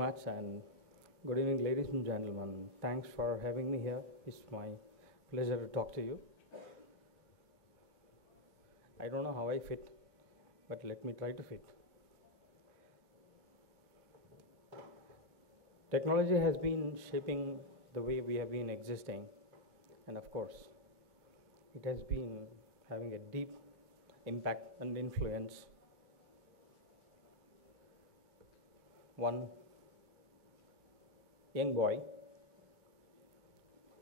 much, and good evening, ladies and gentlemen. Thanks for having me here. It's my pleasure to talk to you. I don't know how I fit, but let me try to fit. Technology has been shaping the way we have been existing, and of course, it has been having a deep impact and influence. One young boy,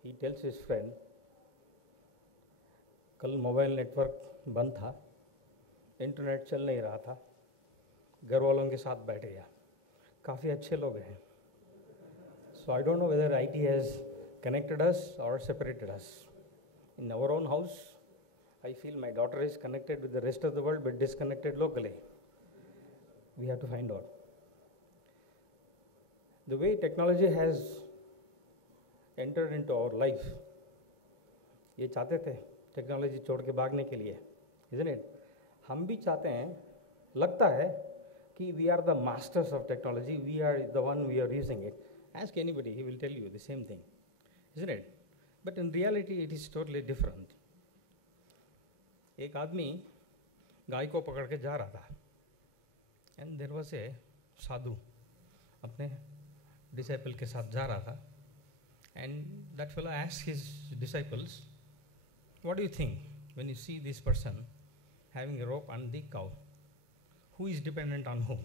he tells his friend, कल mobile network बंद था, internet चल नहीं रहा था, घर वालों के साथ बैठे गया, काफ़ी अच्छे लोग हैं. So I don't know whether IT has connected us or separated us. In our own house, I feel my daughter is connected with the rest of the world but disconnected locally. We have to find out. The way technology has entered into our life, ये चाहते थे technology छोड़ के भागने के लिए, isn't it? हम भी चाहते हैं, लगता है कि we are the masters of technology, we are the one we are using it. Ask anybody, he will tell you the same thing, isn't it? But in reality, it is totally different. एक आदमी गाय को पकड़ के जा रहा था, and there was a साधु अपने disciple के साथ जा रहा था, and that fellow asked his disciples, what do you think when you see this person having a rope and the cow? Who is dependent on whom?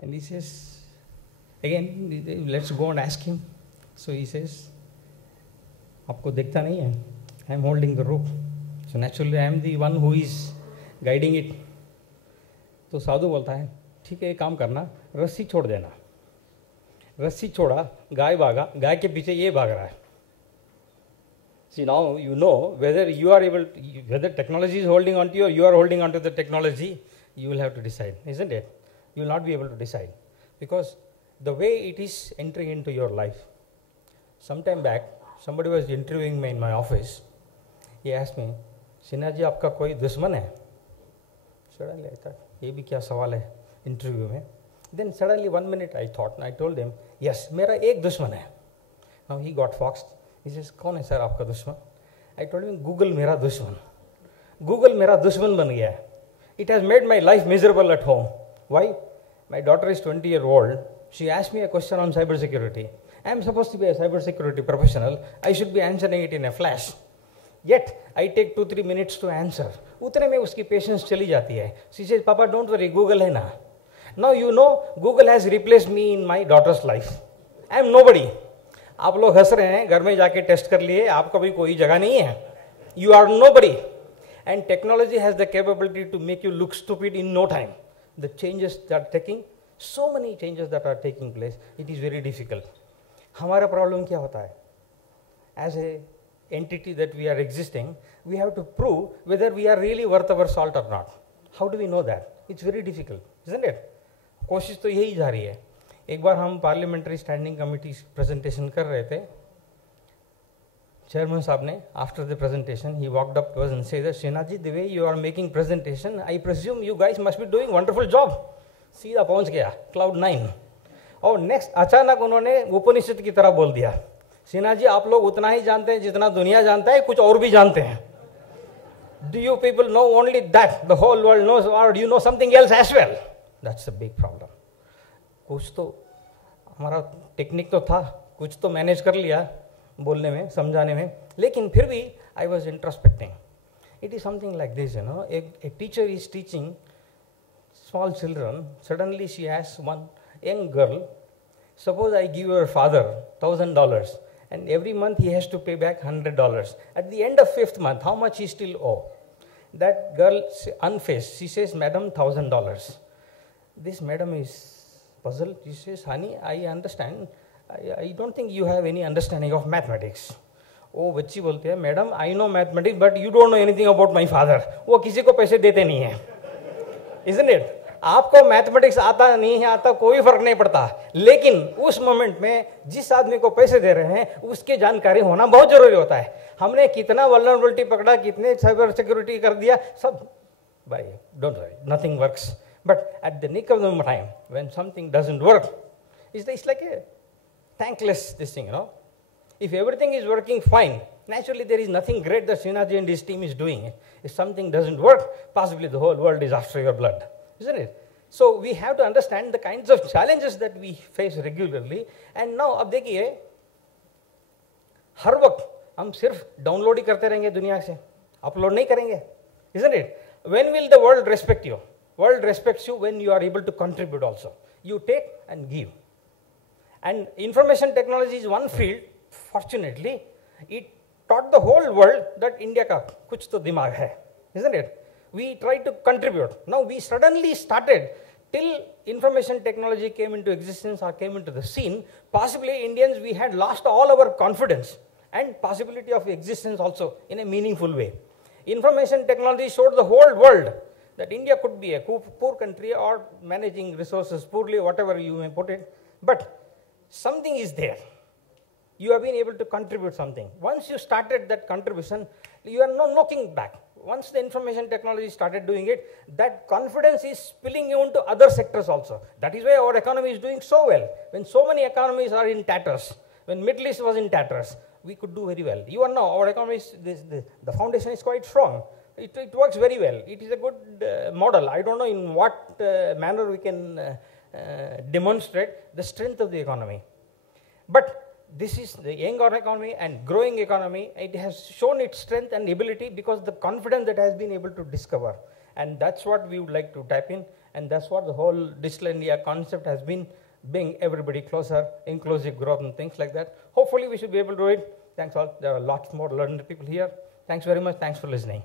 And he says, again, let's go and ask him. So he says, आपको दिखता नहीं है, I am holding the rope. So naturally I am the one who is guiding it. तो साधु बोलता है, ठीक है, एक काम करना, रस्सी छोड़ देना. रस्सी छोड़ा, गाय भागा, गाय के पीछे ये भाग रहा है. See, now you know whether you are able to, whether technology is holding on to you or you are holding on to the technology, you will have to decide, isn't it? You will not be able to decide because the way it is entering into your life. Sometime back, somebody was interviewing me in my office. He asked me, Sinha ji आपका कोई दुश्मन है? Suddenly I thought, ये भी क्या सवाल है interview में? Then suddenly 1 minute I thought, and I told him, yes, मेरा एक दुश्मन है. Now he got foxed. He says, कौन है सर आपका दुश्मन? I told him, Google मेरा दुश्मन. Google मेरा दुश्मन बन गया है. It has made my life miserable at home. Why? My daughter is 20-year-old. She asked me a question on cybersecurity. I am supposed to be a cybersecurity professional. I should be answering it in a flash. Yet, I take 2-3 minutes to answer. उतने में उसकी patience चली जाती है. She says, Papa, don't worry, Google है ना. Now you know, Google has replaced me in my daughter's life. I am nobody. आप लोग हंस रहे हैं, घर में जाके टेस्ट कर लिए, आपका भी कोई जगह नहीं है. You are nobody. And technology has the capability to make you look stupid in no time. The changes that are taking, so many changes that are taking place, it is very difficult. हमारा problem क्या होता है? As a entity that we are existing, we have to prove whether we are really worth our salt or not. How do we know that? It's very difficult, isn't it? कोशिश तो यही जा रही है. एक बार हम पार्लियामेंट्री स्टैंडिंग कमेटी प्रेजेंटेशन कर रहे थे. चेयरमैन साहब ने after the presentation he walked up to us and said, Sinha ji, the way you are making presentation, I presume you guys must be doing wonderful job. सीधा पहुंच गया क्लाउड 9. और next अचानक उन्होंने उपनिषद की तरह बोल दिया, सिन्हा जी आप लोग उतना ही जानते हैं जितना दुनिया जानता है, कुछ और भी जानते हैं. Do you people know only that the whole world knows, और do you know something else as well? That's a big problem. कुछ तो हमारा टेक्निक तो था, कुछ तो मैनेज कर लिया बोलने में, समझाने में, लेकिन फिर भी I was introspecting. It is something like this, you know, a teacher is teaching small children. Suddenly she has one young girl. Suppose I give your father $1,000 and every month he has to pay back $100. At the end of 5th month, how much he still owe? That girl unfazed, she says, Madam, $1,000. This madam is puzzled. She says, honey, I understand. I don't think you have any understanding of mathematics. वो बच्ची बोलती है, madam I know mathematics but you don't know anything about my father. वो किसी को पैसे देते नहीं है. Isn't it? आपको मैथमेटिक्स आता नहीं है, आता कोई फर्क नहीं पड़ता, लेकिन उस मोमेंट में जिस आदमी को पैसे दे रहे हैं उसकी जानकारी होना बहुत जरूरी होता है. हमने कितना वल्नरेबिलिटी पकड़ा, कितने साइबर सिक्योरिटी कर दिया, सब भाई don't worry, nothing works. But at the nick of the time, when something doesn't work, it's like a thankless this thing, you know. If everything is working fine, naturally there is nothing great that Srinathji and his team is doing. If something doesn't work, possibly the whole world is after your blood, isn't it? So we have to understand the kinds of challenges that we face regularly. And now, अब देखिए, हर वक्त हम सिर्फ download ही करते रहेंगे दुनिया से, upload नहीं करेंगे, isn't it? When will the world respect you? World respects you when you are able to contribute also. You take and give. And information technology is one field, fortunately, it taught the whole world that India ka kuch to dimag hai, isn't it? We tried to contribute. Now we suddenly started, till information technology came into existence or came into the scene, possibly Indians, we had lost all our confidence and possibility of existence also in a meaningful way. Information technology showed the whole world that India could be a poor country or managing resources poorly, whatever you may put it, but something is there. You have been able to contribute something. Once you started that contribution, you are not knocking back. Once the information technology started doing it, that confidence is spilling you into other sectors also. That is why our economy is doing so well. When so many economies are in tatters, when Middle East was in tatters, we could do very well. Even now, our economy is, the foundation is quite strong. It works very well. It is a good model. I don't know in what manner we can demonstrate the strength of the economy. But this is the younger economy and growing economy. It has shown its strength and ability because the confidence that has been able to discover. And that's what we would like to tap in. And that's what the whole Digital India concept has been, bring everybody closer, inclusive growth and things like that. Hopefully we should be able to do it. Thanks all. There are lots more learned people here. Thanks very much. Thanks for listening.